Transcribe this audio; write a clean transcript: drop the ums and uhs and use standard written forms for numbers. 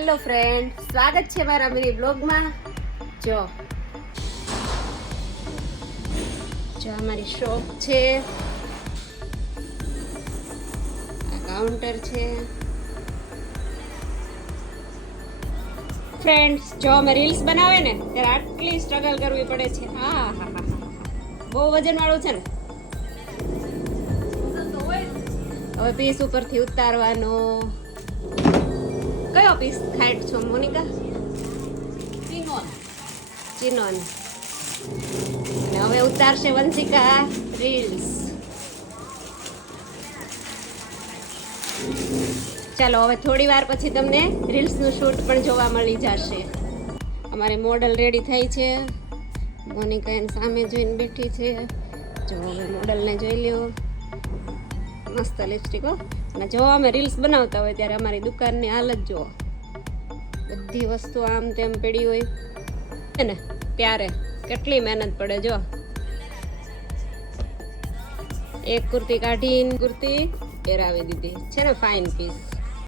Hello friend, સ્વાગત છે મારા મિની બ્લોગમાં. જો અમારી શોપ છે, આ કાઉન્ટર છે. ફ્રેન્ડ્સ, જો અમે રીલ્સ બનાવે ને ત્યારે આટલી સ્ટ્રગલ કરવી પડે છે. બહુ વજન વાળું છે ને. હવે પીસ ઉપરથી ઉતારવાનો. કયો પીસ ખાઈટ છો મોનિકા? ચિનોન. અને હવે ઉતારશે વંશિકા રીલ્સ. ચાલો હવે થોડી વાર પછી તમને રીલ્સનું શૂટ પણ જોવા મળી જશે. અમારી મોડલ રેડી થઈ છે. મોનિકા એની સામે જોઈને બેઠી છે. જો હવે મોડલને જોઈ લ્યો. મસ્ત લિપસ્ટિક હો. અને જો અમે રીલ્સ બનાવતા હોય ત્યારે અમારી દુકાનની હાલત જુઓ. બધી વસ્તુ આમ તેમ પડી હોય ને ત્યારે કેટલી મહેનત પડે. જો એક કુર્તી કાઢીને કુર્તી પહેરાવી દીધી છે ને, ફાઇન પીસ.